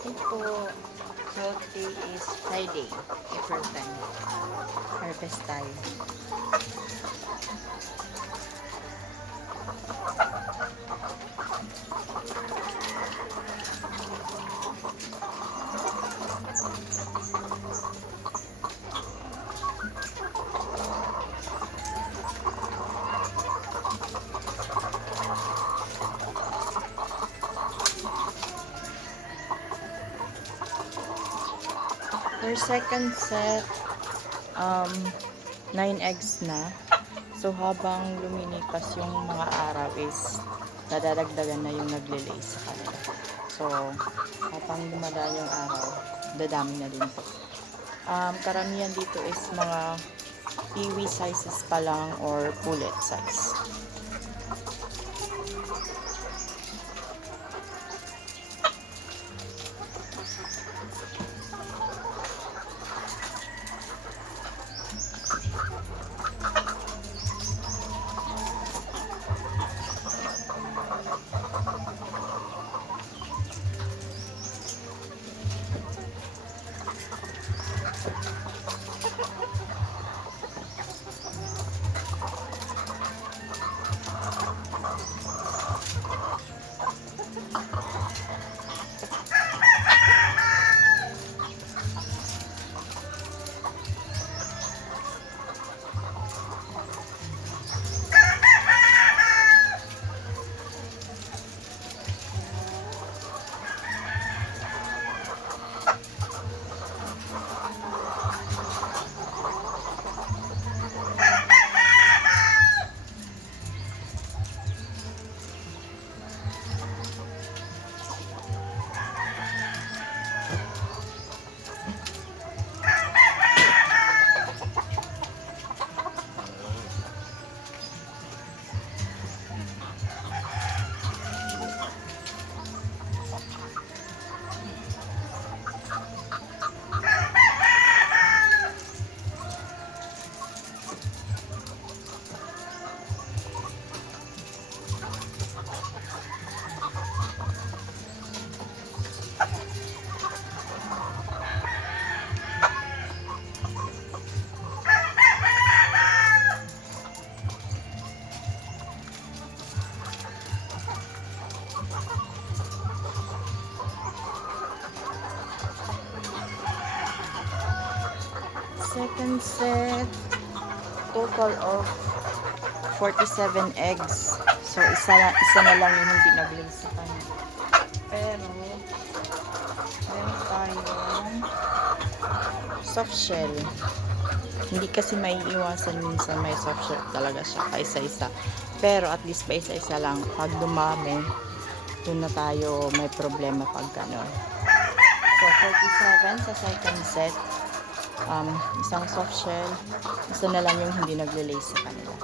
Ito, so today is Friday, April 10. Harvest tayo. For second set, 9 eggs na. So, habang lumilipas yung mga araw is nadadagdagan na yung nagle-lay sa kanila. So, habang dumadaan yung araw, dadami na din po. Karamihan dito is mga peewee sizes pa lang or pullet size. Second set, total of 47 eggs. So, isa na lang yung hindi nag-lay sa kanya. Pero, meron tayong soft shell. Hindi kasi may iwasan minsan may soft shell talaga siya kaisa-isa. Pero at least pa isa-isa lang. Pag dumami, doon na tayo may problema pag gano'n. So, 47 sa second set. Isang soft shell, isa na lang yung hindi nagle-lay sa kanila.